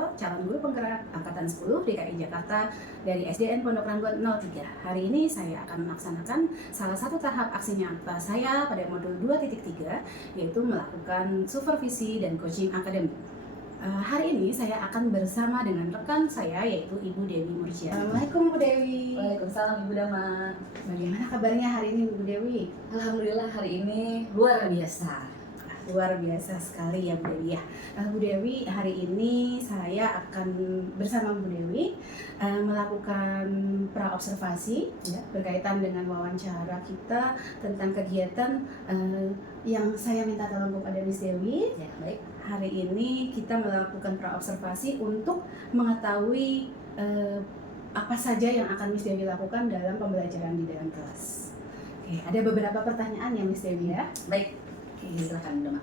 Rizal, calon guru penggerak Angkatan 10 DKI Jakarta dari SDN Pondok Ranggon 03. Hari ini saya akan melaksanakan salah satu tahap aksi nyata saya pada modul 2.3, yaitu melakukan supervisi dan coaching akademik. Hari ini saya akan bersama dengan rekan saya, yaitu Ibu Dewi Murcia. Assalamualaikum Bu Dewi. Waalaikumsalam Ibu Dama. Bagaimana kabarnya hari ini Bu Dewi? Alhamdulillah hari ini luar biasa. Luar biasa sekali ya Bu Dewi ya. Bu Dewi, hari ini saya akan bersama Bu Dewi melakukan pra-observasi ya, berkaitan dengan wawancara kita tentang kegiatan yang saya minta tolong kepada Miss Dewi. Ya, baik. Hari ini kita melakukan pra-observasi untuk mengetahui apa saja yang akan Miss Dewi lakukan dalam pembelajaran di dalam kelas. Oke, ada beberapa pertanyaan ya Miss Dewi ya. Baik. Silakan Dama.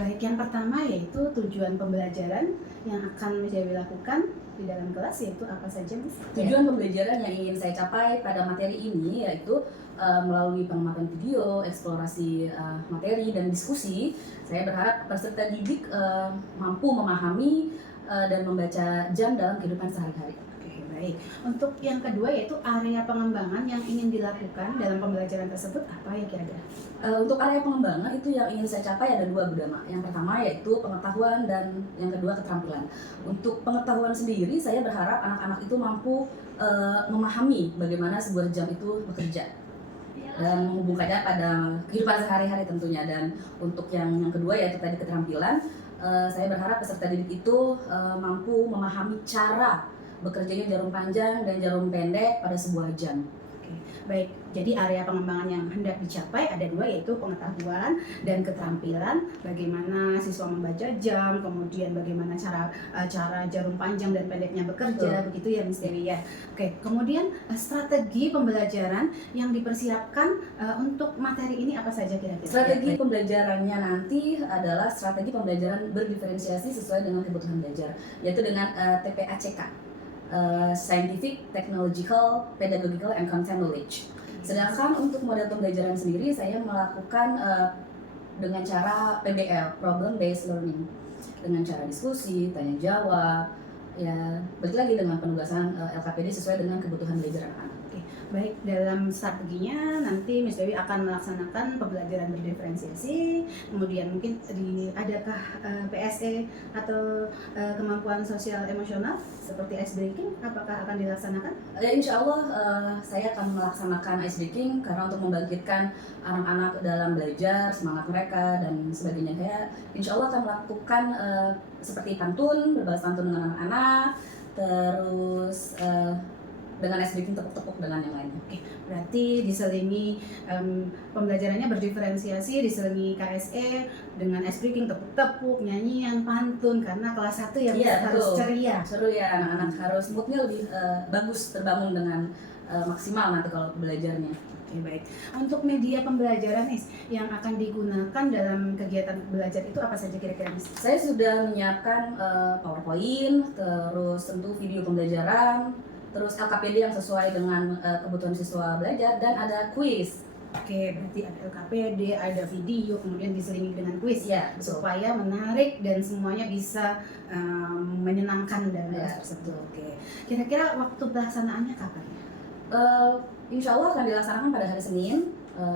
Baik, yang pertama yaitu tujuan pembelajaran yang akan Miss Dewi lakukan di dalam kelas, yaitu apa saja Miss? Tujuan pembelajaran yang ingin saya capai pada materi ini yaitu melalui pengamatan video, eksplorasi materi dan diskusi. Saya berharap peserta didik mampu memahami dan membaca jam dalam kehidupan sehari-hari. Baik. Untuk yang kedua yaitu area pengembangan yang ingin dilakukan dalam pembelajaran tersebut apa ya kira-kira? Untuk area pengembangan itu yang ingin saya capai ada dua Bu Dama. Yang pertama yaitu pengetahuan dan yang kedua keterampilan. Untuk pengetahuan sendiri saya berharap anak-anak itu mampu memahami bagaimana sebuah jam itu bekerja dan menghubungkannya pada kehidupan sehari-hari tentunya. Dan untuk yang kedua yaitu tadi keterampilan, saya berharap peserta didik itu mampu memahami cara bekerjanya jarum panjang dan jarum pendek pada sebuah jam. Oke, baik. Jadi area pengembangan yang hendak dicapai ada dua, yaitu pengetahuan dan keterampilan. Bagaimana siswa membaca jam, kemudian bagaimana cara jarum panjang dan pendeknya bekerja, begitu ya Miss Dewi ya. Oke, kemudian strategi pembelajaran yang dipersiapkan untuk materi ini apa saja kira-kira? Strategi pembelajarannya nanti adalah strategi pembelajaran berdiferensiasi sesuai dengan kebutuhan belajar, yaitu dengan TPACK. Scientific, Technological, Pedagogical, and Content Knowledge. Sedangkan untuk model pembelajaran sendiri saya melakukan dengan cara PBL, Problem Based Learning, dengan cara diskusi, tanya jawab, ya balik lagi dengan penugasan LKPD sesuai dengan kebutuhan belajar anak-anak. Oke, baik. Dalam strateginya nanti Miss Dewi akan melaksanakan pembelajaran berdiferensiasi, kemudian mungkin adakah PSE atau kemampuan sosial emosional seperti ice breaking, apakah akan dilaksanakan? Insya Allah saya akan melaksanakan ice breaking karena untuk membangkitkan anak-anak dalam belajar, semangat mereka dan sebagainya. Saya insya Allah akan melakukan seperti pantun, berbalas pantun dengan anak-anak, terus dengan ice breaking tepuk-tepuk dengan yang lainnya. Oke, berarti diselingi pembelajarannya berdiferensiasi, diselingi KSE dengan ice breaking, tepuk-tepuk, nyanyian, pantun, karena kelas 1 ya, harus ceria. Seru ya, anak-anak harus moodnya lebih bagus, terbangun dengan maksimal nanti kalau belajarnya. Oke, baik. Untuk media pembelajaran Miss yang akan digunakan dalam kegiatan belajar itu apa saja kira-kira Miss? Saya sudah menyiapkan PowerPoint, terus tentu video pembelajaran, terus LKPD yang sesuai dengan kebutuhan siswa belajar, dan ada kuis. Oke, berarti ada LKPD, ada video, kemudian diselingi dengan kuis Ya, betul. Supaya menarik dan semuanya bisa menyenangkan dalam kelas Ya, tersebut. Oke, kira-kira waktu pelaksanaannya kapan ya? Insya Allah akan dilaksanakan pada hari Senin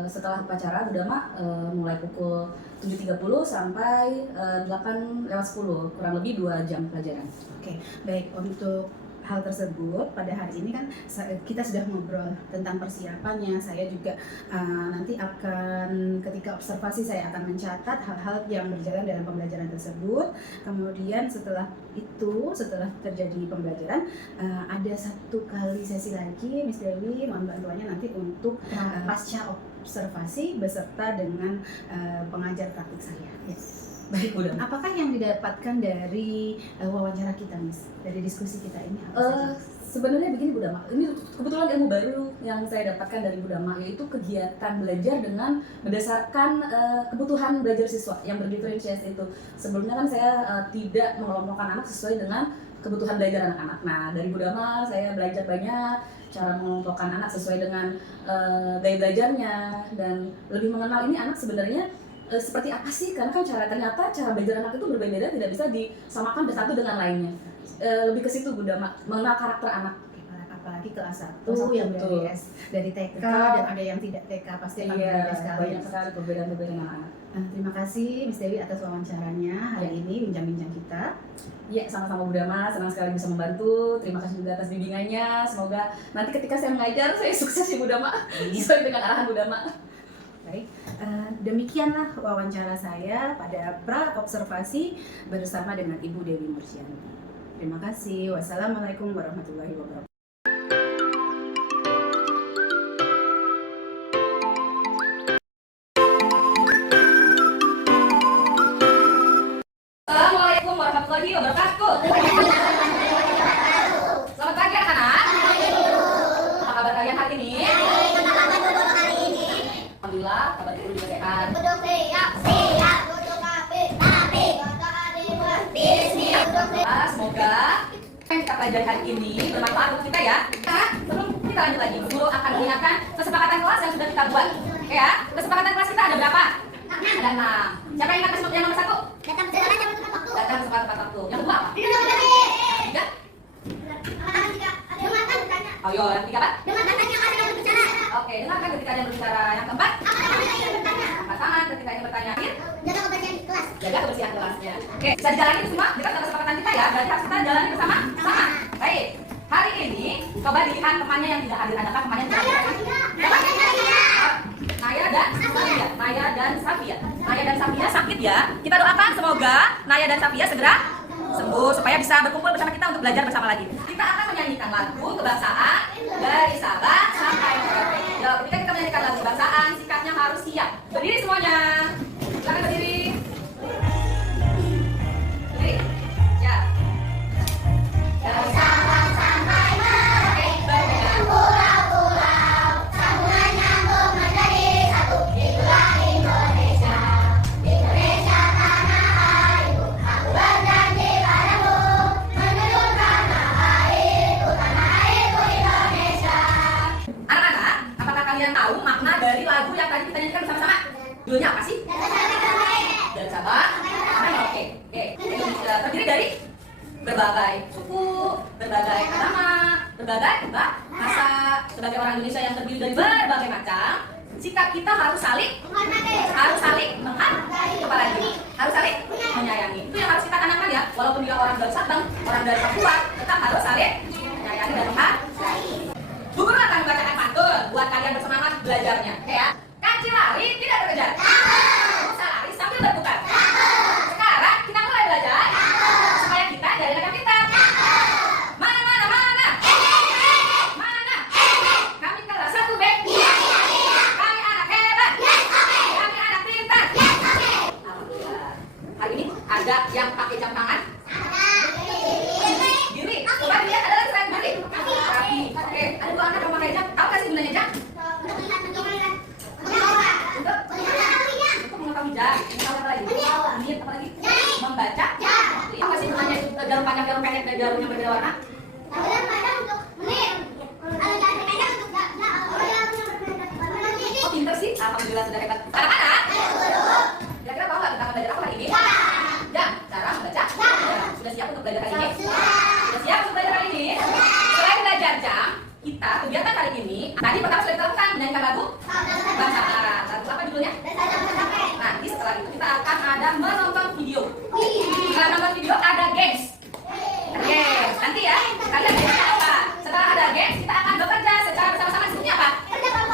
setelah upacara Bu Dama, mulai pukul 7.30 sampai 8:10, kurang lebih 2 jam pelajaran. Oke, baik. Untuk hal tersebut pada hari ini kan kita sudah ngobrol tentang persiapannya. Saya juga nanti akan ketika observasi saya akan mencatat hal-hal yang berjalan dalam pembelajaran tersebut. Kemudian setelah terjadi pembelajaran ada 1 kali sesi lagi Miss Dewi mohon bantuannya nanti untuk pasca observasi beserta dengan pengajar praktik saya. Yes. Baik, Bu Dama. Apakah yang didapatkan dari wawancara kita, Miss? Dari diskusi kita ini apa saja? Sebenarnya begini Bu Dama, ini kebetulan ilmu baru yang saya dapatkan dari Bu Dama, yaitu kegiatan belajar dengan berdasarkan kebutuhan belajar siswa yang berdiferensiasi itu. Sebelumnya kan saya tidak mengelompokkan anak sesuai dengan kebutuhan belajar anak-anak. Nah, dari Bu Dama saya belajar banyak cara mengelompokkan anak sesuai dengan gaya belajarnya dan lebih mengenal ini anak sebenarnya seperti apa sih, karena kan ternyata cara belajar anak itu berbeda-beda, tidak bisa disamakan satu dengan lainnya. lebih ke situ Bu Dama, mengenal karakter anak. Apalagi kelas 1 Kelas satu, yang betul. dari TK TK. dan ada yang tidak TK, pasti akan Iya, berbeda sekali. banyak sekali perbedaan-perbedaan dengan anak. Terima kasih Miss Dewi atas wawancaranya hari ini, bincang-bincang kita. Iya, sama-sama Bu Dama, senang sekali bisa membantu. Terima kasih juga atas bimbingannya. Semoga nanti ketika saya mengajar, saya sukses ya Bu Dama, sesuai dengan arahan Bu Dama. Baik, demikianlah wawancara saya pada pra observasi bersama dengan Ibu Dewi Mursianti. Terima kasih. Wassalamualaikum warahmatullahi wabarakatuh. Assalamualaikum warahmatullahi wabarakatuh. Selamat pagi anak-anak. Apa kabar kalian hari ini? Alhamdulillah, kabar ibu juga sehat. Semoga yang kita pelajari hari ini bermanfaat untuk kita ya. Nah, sebelum kita lanjut lagi, guru akan mengingatkan kesepakatan kelas yang sudah kita buat. Oke ya, kesepakatan kelas kita ada berapa? Ada 6. Siapa yang ingat kesepakatan yang nomor 1? Datang tepat waktu. Yang kedua apa? Tiga? Oh iya, yang ketiga apa? Oke, dengarkan ketika ada yang berbicara. Yang keempat? Angkat tangan ketika yang bertanya. Jaga kebersihan kelasnya. Oke, bisa dijalani semua? Kita sudah kesepakatan kita ya. Berarti harus kita jalani bersama. Sama. Baik. Hari ini coba dilihat temannya yang tidak hadir. Adakah temannya yang tidak hadir? Naya dan Safia. Naya dan Safia. Naya dan Safia sakit ya. Kita doakan semoga Naya dan Safia segera sembuh supaya bisa berkumpul bersama kita untuk belajar bersama lagi. Kita akan menyanyikan lagu kebangsaan dari Sabang sampai Merauke. Ya, ketika kita menyanyikan lagu kebangsaan, sikapnya harus siap. Berdiri semuanya. Silakan berdiri. Berdiri. Ya. Dari Sabang sampai Merauke. Berpegang. Pulau-pulau, sambungan nyambung menjadi satu. Itulah Indonesia. Indonesia tanah airku. Aku berjanji padamu menuju tanah airku. Tanah airku Indonesia. Anak-anak, apakah kalian tahu makna dari lagu yang tadi kita nyanyikan bersama-sama? Judulnya apa sih? Dari Sabang sampai Merauke. Oke, Indonesia terdiri dari berbagai suku, berbagai agama, berbagai bahasa. Sebagai orang Indonesia yang terdiri dari berbagai macam, sikap kita harus saling menghargai, apalagi harus saling menyayangi. Itu yang harus kita tanamkan ya. Walaupun dia orang dari Sabang, orang dari Papua, tetap harus saling menyayangi dan menghargai. Bu Guru akan membacakan pantun buat kalian bersemangat belajarnya. Oke ya. Kancil lari tidak terkejar. Rusa lari sambil berputar. Sekarang kita mulai belajar supaya kita jadi anak pintar. Mana? Kami kelas 1 B. Kami anak hebat. Kami anak pintar. Alhamdulillah. Hari ini ada yang pakai jam tangan. Diri. Coba dilihat ada lagi selain diri. Rapi. Oke. Ada 2 anak yang pakai jam. Tahu nggak sih gunanya jam? Untuk mengetahui jam. Apa lagi? Lihat apa lagi? Membaca. Apa sih gunanya jarum panjang, jarum pendek, dan jarum yang berbeda warna? Oh, pinter sih. Alhamdulillah sudah hebat. Anak-anak, kira-kira tahu nggak kita akan belajar apa hari ini? Jam. Cara membaca. Sudah siap untuk belajar hari ini? Sudah siap untuk belajar hari ini? Selain belajar jam, kita kegiatan hari ini tadi pertama sudah kita lakukan menyanyikan lagu kebangsaan. Lagu apa judulnya? Nanti setelah itu kita akan ada menonton video. Setelah nonton video ada games. Games. Nanti ya, kalian bisa apa? Setelah ada games, kita akan bekerja secara bersama-sama. Disebutnya apa?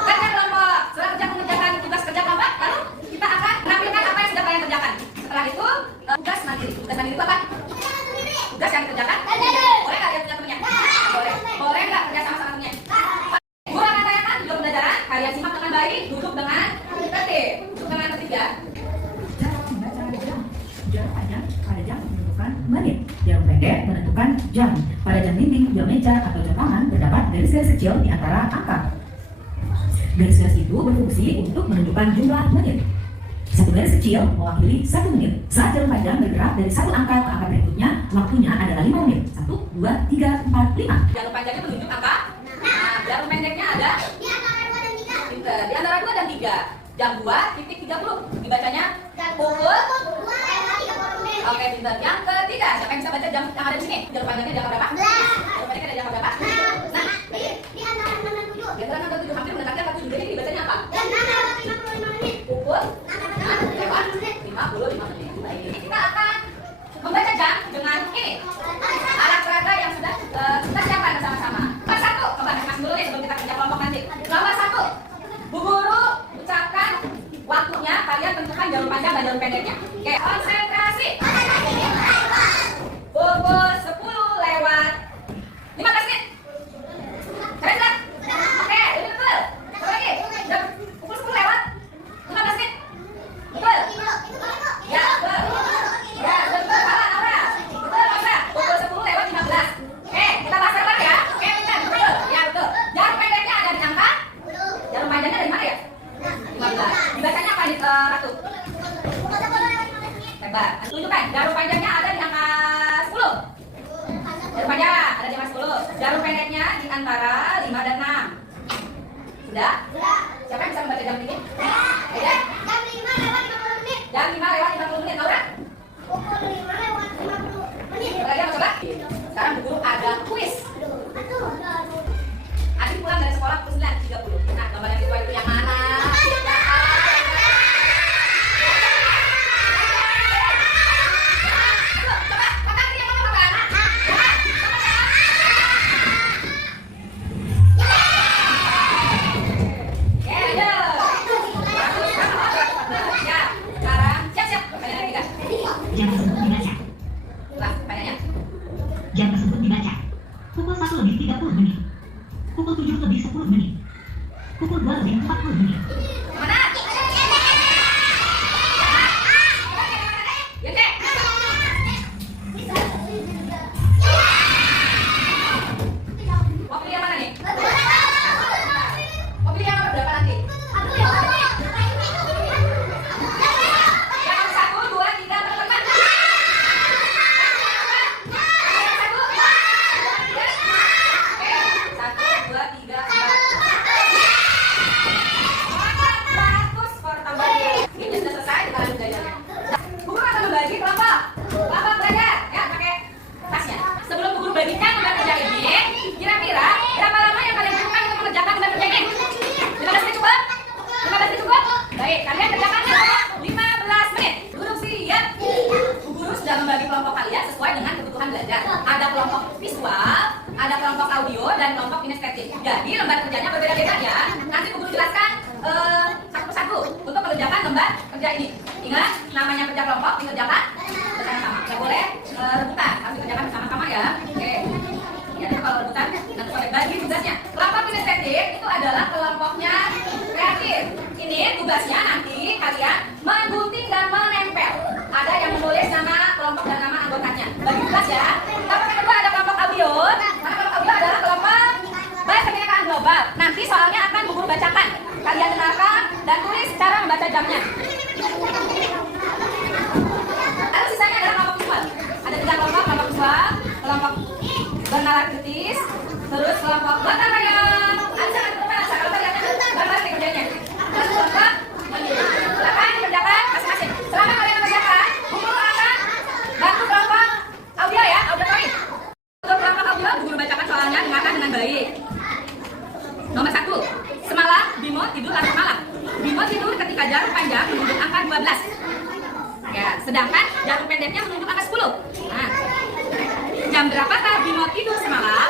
Kerja kelompok. Setelah kerja mengerjakan tugas kerja kelompok, lalu kita akan menampilkan apa yang sudah kalian kerjakan. Setelah itu tugas mandiri. Tugas mandiri itu apa? Tugas yang dikerjakan. Boleh nggak dia punya temennya? Boleh. Boleh nggak kerja sama-sama temennya? Guru akan tanyakan video pembelajaran. Kalian simak dengan baik. Duduk dengan tertib. Duduk dengan tertib ya. Cara membaca jam. Jarum panjang pada jam menentukan menit. Jarum pendek menentukan jam. Pada jam dinding, jam meja atau jam tangan terdapat garis-garis kecil di antara angka. Garis-garis itu berfungsi untuk menunjukkan jumlah menit. Satu garis kecil mewakili 1 menit. Saat jarum panjang bergerak dari satu angka ke angka berikutnya, waktunya adalah 5 menit. 1, 2, 3, 4, 5. Jarum panjangnya menunjuk angka. Nah, jarum pendeknya ada di antara 2 dan 3. Jam 2.30. Dibacanya pukul. Oke, pintar. Yang ketiga, siapa yang bisa baca lihat jam yang ada di sini. Jarum panjangnya di angka berapa? Jarum pendeknya ada di angka berapa? Nah, Di antara 6 dan 7. di antara 6 dan 7 hampir mendekati angka 7. Jadi ini bacanya apa? Dan 6 lewat 55 menit. Pukul 6 lewat 55 menit. Baik, ini kita akan membaca jam dengan ini alat peraga yang sudah kita siapkan bersama-sama. Nomor 1, coba masing dulu nih sebelum kita kerja kelompok nanti. Nomor 1, Bu Guru ucapkan waktunya, kalian tentukan jarum panjang dan jarum pendeknya. Oke, konsentrasi. Pukul 10 lewat 15 menit. Keren kan? Oke, ini betul. Coba lagi. Pukul 10 lewat 15 menit. Betul. Ya, betul. Ya, betul. Salah, Naura. Betul, Naura. Pukul 10 lewat 15. Oke, kita bahas lagi ya. Oke, betul. Ya, betul. Jarum pendeknya ada di angka? Jarum panjangnya dari mana ya? 15. Dibacanya apa, Ratu? Hebat. Tunjukkan, jarum panjangnya ada di angka 10. Jarum panjang ada di angka 10. Jarum pendeknya di antara 5 dan 6. Sudah? Siapa yang bisa membaca jam ini? Ya. Jam 5 lewat 50 menit. Jam 5 lewat 50 menit, Laura? Pukul 5 lewat 50 menit. Lagi apa coba? Sekarang Bu Guru ada kuis. Aduh. Adik pulang dari sekolah pukul 9.30. Nah, gambar yang sesuai itu yang mana? Jam tersebut dibaca. Jam tersebut dibaca. Pukul 1 lebih 30 menit. Pukul 7 lebih 10 menit. Pukul 2 lebih 40 menit. Baik, kalian kerjakan selama 15 menit. Duduk siap. Bu Guru sudah membagi kelompok kalian sesuai dengan kebutuhan belajar. Ada kelompok visual, ada kelompok audio, dan kelompok kinestetik. Jadi lembar kerjanya berbeda-beda ya. Nanti Bu Guru jelaskan satu persatu untuk mengerjakan lembar kerja ini. Ingat, namanya kerja kelompok dikerjakan bersama-sama. Tidak boleh rebutan, harus dikerjakan bersama-sama ya. Oke. Ya, kalau rebutan nanti sampai bagi tugasnya. Kelompok kinestetik itu adalah kelompoknya kreatif. Ini tugasnya nanti kalian menggunting dan menempel. Ada yang menulis nama kelompok dan nama anggotanya. Bagi tugas ya. Kelompok yang kedua ada kelompok audio. Karena kelompok audio adalah kelompok baik kebinekaan global. Nanti soalnya akan Bu Guru bacakan. Kalian dengarkan dan tulis cara membaca jamnya. Lalu sisanya adalah kelompok visual. Ada 3 kelompok visual, kelompok bernalar kritis, terus kelompok gambar yang kalau kalian gambar kerjanya. Silakan dikerjakan masing-masing. Selama kalian mengerjakan, Bu Guru akan bantu kelompok audio ya, auditory. Untuk kelompok audio, Bu Guru bacakan soalnya, dengarkan dengan baik. Nomor 1, semalam Bimo tidur larut malam. Bimo tidur ketika jarum panjang menunjuk angka 12. Ya, sedangkan jarum pendeknya menunjuk angka 10. Nah, jam berapakah Bimo tidur semalam?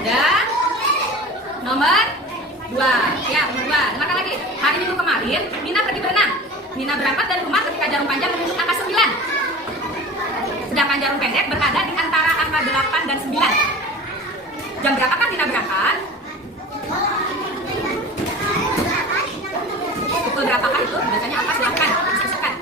Dan nomor 2, ya nomor 2. Dengarkan lagi. Hari Minggu kemarin, Mina pergi berenang. Mina berangkat dari rumah ketika jarum panjang menunjuk angka 9. Sedangkan jarum pendek berada di antara angka 8 dan 9. Jam berapakah Mina berangkat? Pukul berapakah itu? Biasanya apa? Silahkan diskusikan.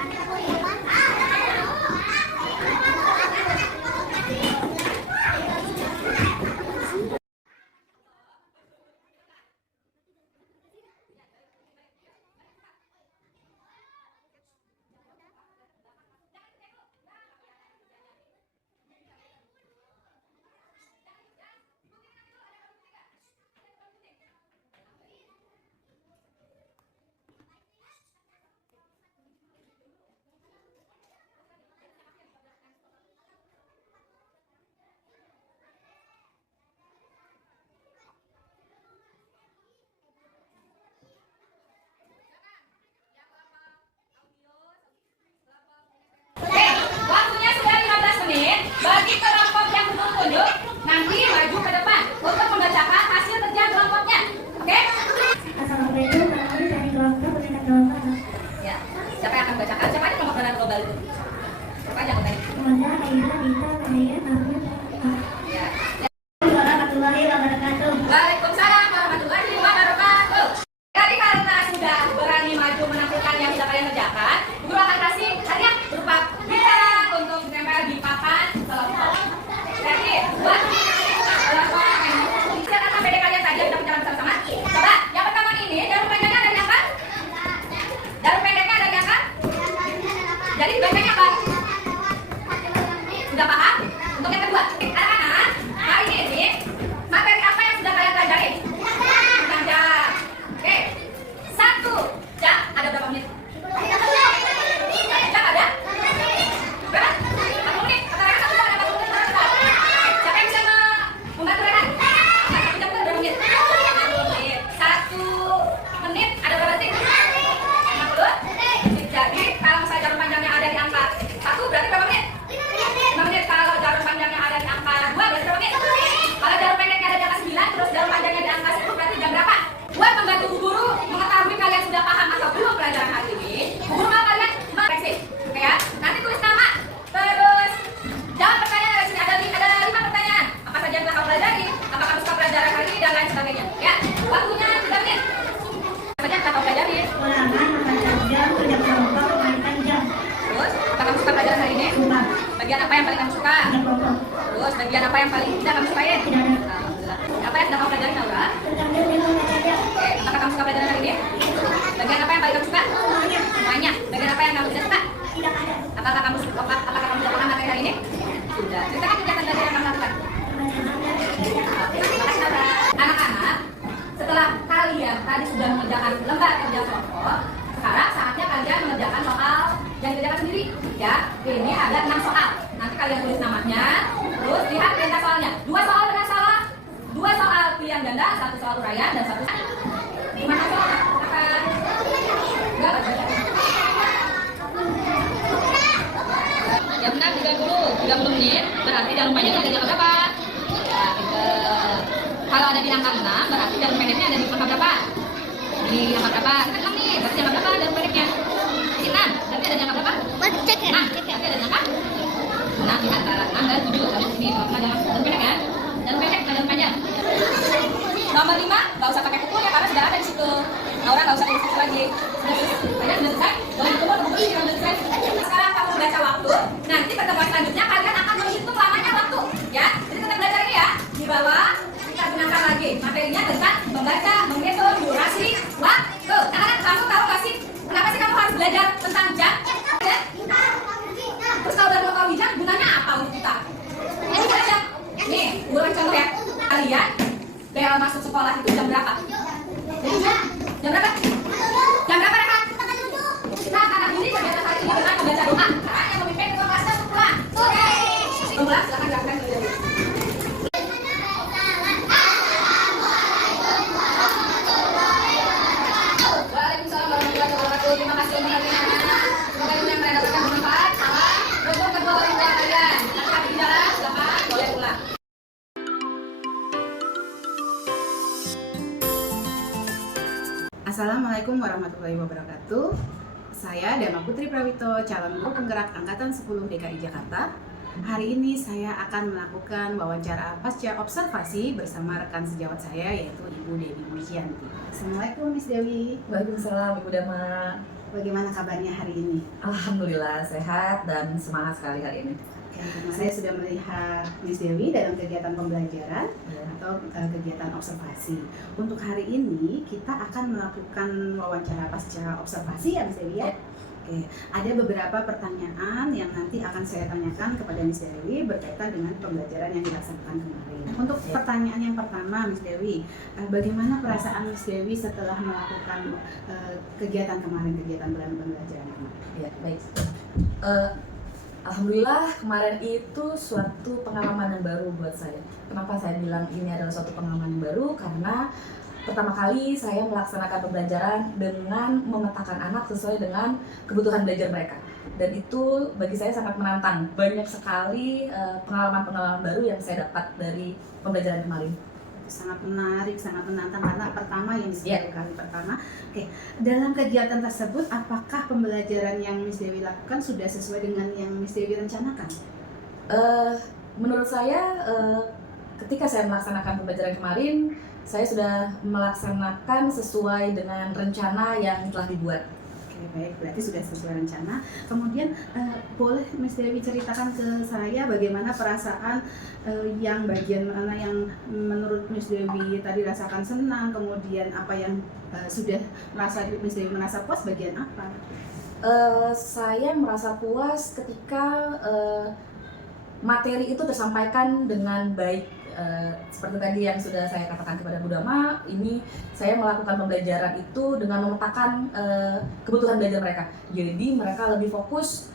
Bagian apa yang paling kamu suka? Terus bagian apa yang paling tidak kamu sukain? Alhamdulillah. Apa yang sudah kamu pelajari, Naura? Oke, apakah kamu suka pelajaran hari ini? Bagian apa yang paling kamu suka? Semuanya. Bagian apa yang kamu tidak suka? Apakah kamu sudah paham materi hari ini? Sudah. Ceritakan kegiatan belajar yang kamu lakukan. Oke, terima kasih, Naura. Anak-anak, setelah kalian tadi sudah mengerjakan lembar kerja kelompok, sekarang saatnya kalian mengerjakan soal yang dikerjakan sendiri. Ya, ini ada 6 soal. Nanti kalian tulis namanya, terus lihat perintah soalnya. 2 soal benar salah, 2 soal pilihan ganda, 1 soal uraian, dan 1 gimana soal? Akan enggak baca. Ya benar 30 menit. Berarti dalam panjangnya ada di angka berapa? Kalau ada di angka 6, berarti dalam pendeknya ada di angka berapa? Di angka berapa? Kita bilang nih, berarti angka berapa dalam pendeknya? Di 6, berarti ada di angka berapa? Cek ya. Berarti ada di angka 6 di antara 6 dan 7. Kalau sini, kalau dalam pendek ya. Dalam pendek, dalam panjang. Nomor 5, nggak usah pakai pukul ya, karena sudah ada di situ. Naura nggak usah tulis itu lagi. Sudah selesai? Boleh ditunggu, sudah selesai. Sekarang kamu baca waktu. Nanti pertemuan selanjutnya kalian akan menghitung lamanya waktu. Ya, jadi tetap belajar ini ya. Di bawah kita gunakan lagi materinya tentang membaca, menghitung, durasi, waktu. Karena kamu tahu nggak sih kenapa sih kamu harus belajar tentang jam? Ya? Terus kalau udah tahu jam, gunanya apa untuk kita? Ini belajar. Nih, gue contoh ya. Kalian bel masuk sekolah itu jam berapa? Jam berapa? Jam berapa Rehan? Nah, anak ini kegiatan hari ini dengan membaca doa. Karena yang memimpin ketua kelasnya untuk pulang. Oke. Pulang, silakan dilakukan dulu. Waalaikumsalam warahmatullahi wabarakatuh. Terima kasih untuk hadirinnya. Semoga ilmu yang kalian dapatkan bermanfaat. Salam untuk kedua orang tua kalian. Nanti kami di dalam, silakan boleh pulang. Assalamualaikum warahmatullahi wabarakatuh. Saya Dama Putri Prawito, calon guru penggerak Angkatan 10 DKI Jakarta. Hari ini saya akan melakukan wawancara pasca observasi bersama rekan sejawat saya yaitu Ibu Dewi Mujianti. Assalamualaikum Miss Dewi. Waalaikumsalam Ibu Dama. Bagaimana kabarnya hari ini? Alhamdulillah sehat dan semangat sekali hari ini. Saya sudah melihat Miss Dewi dalam kegiatan pembelajaran Ya. atau kegiatan observasi. Untuk hari ini kita akan melakukan wawancara pasca observasi ya Miss Dewi ya. Oke, ada beberapa pertanyaan yang nanti akan saya tanyakan kepada Miss Dewi berkaitan dengan pembelajaran yang dilaksanakan kemarin. Untuk pertanyaan yang pertama Miss Dewi, bagaimana perasaan Miss Dewi setelah melakukan kegiatan kemarin, kegiatan pembelajaran kemarin? Ya, baik. Alhamdulillah kemarin itu suatu pengalaman yang baru buat saya. Kenapa saya bilang ini adalah suatu pengalaman yang baru? Karena pertama kali saya melaksanakan pembelajaran dengan memetakan anak sesuai dengan kebutuhan belajar mereka. Dan itu bagi saya sangat menantang. Banyak sekali pengalaman-pengalaman baru yang saya dapat dari pembelajaran kemarin. Sangat menarik, sangat menantang karena pertama yang kali pertama. Oke, dalam kegiatan tersebut apakah pembelajaran yang Miss Dewi lakukan sudah sesuai dengan yang Miss Dewi rencanakan? Menurut saya ketika saya melaksanakan pembelajaran kemarin, saya sudah melaksanakan sesuai dengan rencana yang telah dibuat. Oke, baik, berarti sudah sesuai rencana. Kemudian boleh Miss Dewi ceritakan ke saya bagaimana perasaan yang bagian mana yang menurut Miss Dewi tadi rasakan senang, kemudian apa yang sudah merasa Miss Dewi merasa puas bagian apa? Saya merasa puas ketika materi itu tersampaikan dengan baik. Seperti tadi yang sudah saya katakan kepada Bu Dama, ini saya melakukan pembelajaran itu dengan memetakan kebutuhan belajar mereka. Jadi mereka lebih fokus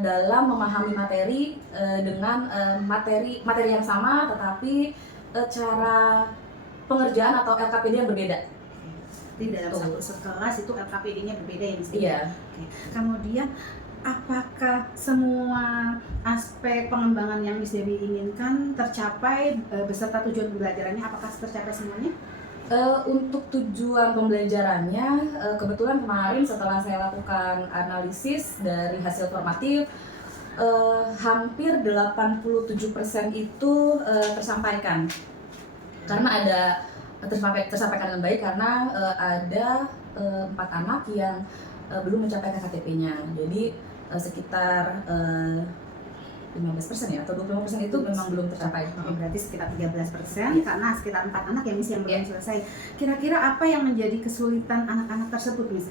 dalam memahami materi dengan materi yang sama, tetapi cara pengerjaan atau LKPD yang berbeda. Di dalam satu sekelas itu LKPD-nya berbeda ya Miss Dewi? Iya. Oke. Kemudian apakah semua aspek pengembangan yang Miss Dewi inginkan tercapai beserta tujuan pembelajarannya? Apakah tercapai semuanya? Untuk tujuan pembelajarannya, kebetulan kemarin setelah saya lakukan analisis dari hasil formatif, hampir 87% itu tersampaikan. Karena ada tersampaikan dengan baik karena ada 4 anak yang belum mencapai KKTP-nya. Jadi sekitar 15% ya, atau 25% itu memang belum tercapai. Berarti sekitar 13% karena sekitar 4 anak yang belum selesai. Kira-kira apa yang menjadi kesulitan anak-anak tersebut, Miss?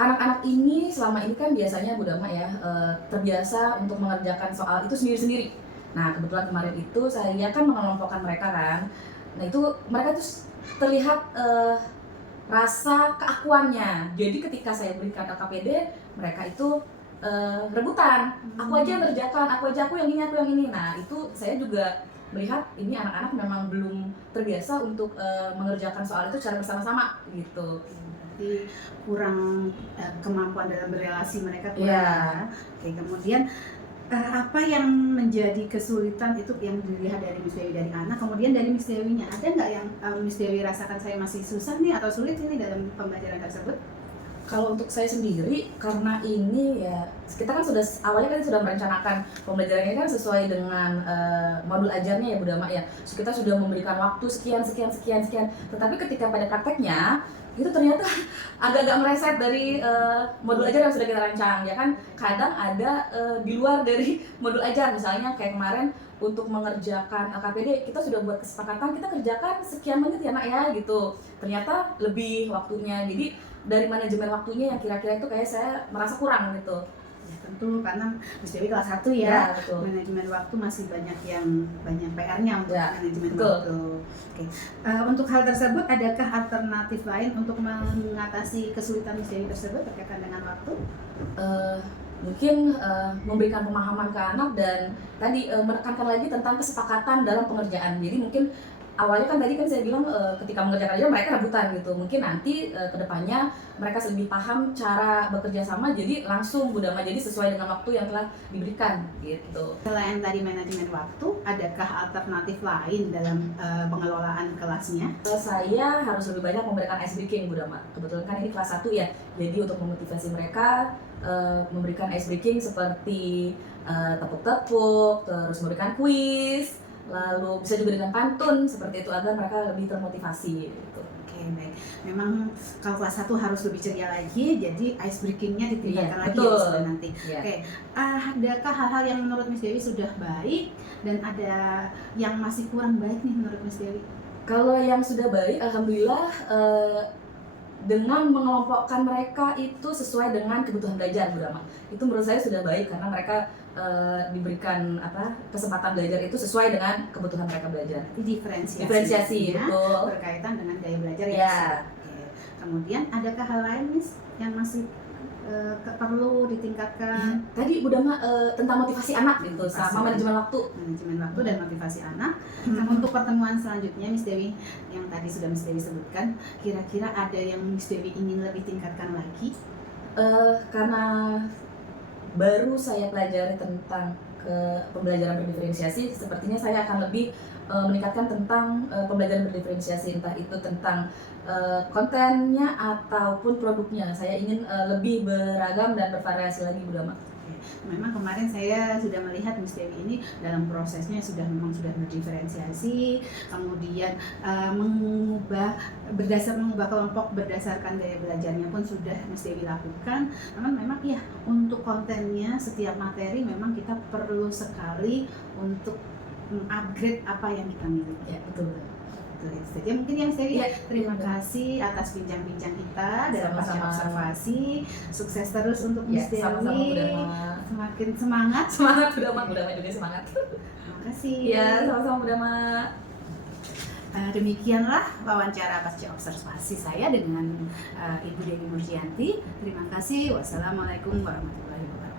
Anak-anak ini selama ini kan biasanya Bu Dama ya terbiasa untuk mengerjakan soal itu sendiri-sendiri. Nah kebetulan kemarin itu saya kan mengelompokkan mereka kan. Nah itu mereka tuh terlihat rasa keakuannya. Jadi ketika saya berikan LKPD, mereka itu rebutan. Aku aja yang ngerjakan, aku yang ini. Nah itu saya juga melihat ini anak-anak memang belum terbiasa untuk mengerjakan soal itu secara bersama-sama gitu. Jadi kurang kemampuan dalam berrelasi mereka kurang. Oke, kemudian apa yang menjadi kesulitan itu yang dilihat dari Miss Dewi dari anak, kemudian dari Miss Dewinya ada nggak yang Miss Dewi rasakan saya masih susah nih atau sulit ini dalam pembelajaran tersebut? Kalau untuk saya sendiri, karena ini ya kita kan awalnya kan sudah merencanakan pembelajarannya kan sesuai dengan modul ajarnya ya Bu Dama ya. So, kita sudah memberikan waktu sekian. Tetapi ketika pada prakteknya itu ternyata agak-agak meleset dari modul ajar yang sudah kita rancang ya kan. Kadang ada di luar dari modul ajar, misalnya kayak kemarin untuk mengerjakan LKPD kita sudah buat kesepakatan kita kerjakan sekian menit ya nak ya gitu. Ternyata lebih waktunya, jadi dari manajemen waktunya yang kira-kira itu kayak saya merasa kurang gitu. Ya, tentu karena Miss Dewi kelas 1 ya, betul. Manajemen waktu masih banyak PR-nya untuk manajemen waktu. Oke. Untuk hal tersebut adakah alternatif lain untuk mengatasi kesulitan Miss Dewi tersebut berkaitan dengan waktu? Mungkin memberikan pemahaman ke anak dan tadi menekankan lagi tentang kesepakatan dalam pengerjaan. Jadi mungkin awalnya kan tadi kan saya bilang ketika mengerjakan aja mereka rebutan gitu. Mungkin nanti kedepannya mereka lebih paham cara bekerja sama, jadi langsung Bu Dama jadi sesuai dengan waktu yang telah diberikan gitu. Selain tadi manajemen waktu, adakah alternatif lain dalam pengelolaan kelasnya? Saya harus lebih banyak memberikan ice breaking Bu Dama. Kebetulan kan ini kelas 1 ya, jadi untuk memotivasi mereka memberikan ice breaking seperti tepuk-tepuk, terus memberikan kuis, lalu bisa juga dengan pantun seperti itu agar mereka lebih termotivasi gitu. Oke, baik. Memang kalau kelas 1 harus lebih ceria lagi, jadi ice breaking-nya ditingkatkan lagi betul. Ya sudah nanti. Iya. Oke, adakah hal-hal yang menurut Miss Dewi sudah baik dan ada yang masih kurang baik nih menurut Miss Dewi? Kalau yang sudah baik, alhamdulillah dengan mengelompokkan mereka itu sesuai dengan kebutuhan belajar Bu Dama. Itu menurut saya sudah baik karena mereka diberikan kesempatan belajar itu sesuai dengan kebutuhan mereka belajar. Diferensiasi betul. Berkaitan dengan gaya belajar ya. Oke. Kemudian adakah hal lain Miss yang masih perlu ditingkatkan? Tadi Bu Dama tentang motivasi anak gitu sama manajemen waktu. Manajemen waktu dan motivasi anak. Untuk pertemuan selanjutnya Miss Dewi yang tadi sudah Miss Dewi sebutkan, kira-kira ada yang Miss Dewi ingin lebih tingkatkan lagi? Karena baru saya pelajari tentang pembelajaran berdiferensiasi, sepertinya saya akan lebih meningkatkan tentang pembelajaran berdiferensiasi, entah itu tentang kontennya ataupun produknya. Saya ingin lebih beragam dan bervariasi lagi Bu Dama. Memang kemarin saya sudah melihat Miss Dewi ini dalam prosesnya memang sudah berdiferensiasi, kemudian mengubah kelompok berdasarkan gaya belajarnya pun sudah Miss Dewi lakukan. Namun memang ya untuk kontennya setiap materi memang kita perlu sekali untuk mengupgrade apa yang kita miliki. Ya betul. Jadi mungkin yang saya terima kasih atas bincang-bincang kita dalam pasca observasi. Sukses terus untuk Miss Dewi. Sama-sama. Semakin semangat. Semangat Bu Dama juga semangat. Terima kasih. Ya sama-sama Bu Dama. Demikianlah wawancara pasca observasi saya dengan Ibu Dewi Murjianti. Terima kasih. Wassalamualaikum warahmatullahi wabarakatuh.